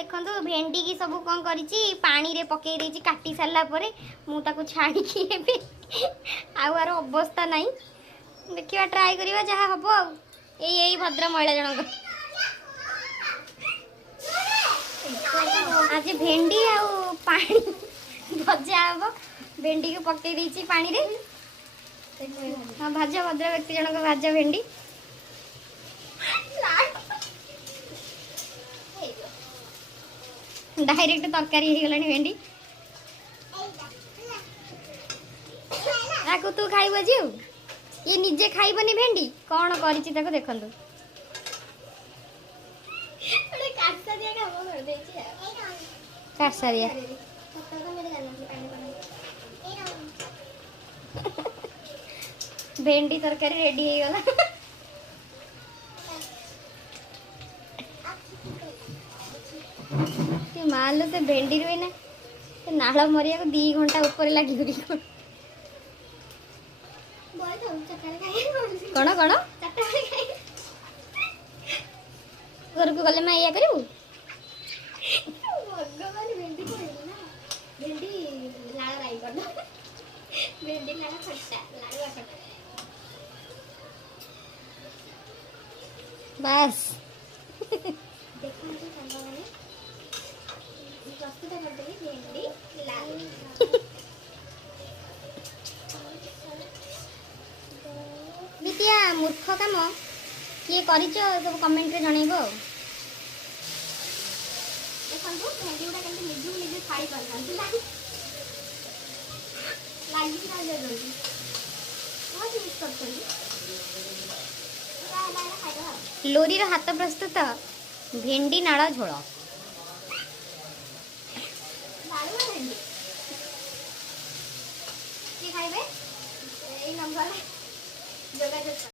देखो भेंडी की सब कौन करी पानी रे पकई देछि काटी सारला परे मु ताको छाड़ी की हेबे आर अवस्था नहीं देखिए ट्राए करिवा जहाँ हम आ यही भद्र महिला जनक आज भेंडी आ पानी भजा हम भेंडी को पकई देछि पानी रे हाँ भाज भद्र व्यक्ति जनक भाज भेंडी डायरेक्ट तरकारी हो गलानी भेंडी आको तू खाइब जी ये निजे खाइबनी भेंडी कौन करिछि ताको देखंतु काटसारिया भेंडी तरकारी रेडी हो गला माल से भेंडी रुई ना नाल मरिया को 2 घंटा ऊपर लगी कौन कौन घर को गले मैं या करू बस बिटिया मूर्ख काम किए करिछ सब कमेंट रे जणैबो देखंतु भेंडी उडा केंते निजु निजे खाई परथांती लागी ना ले जल्दी बहुत मिस करथली लोरी रो हाथ प्रस्तुत भेंडी नाड़ा झोल खाइबे नंबर जोगाजोग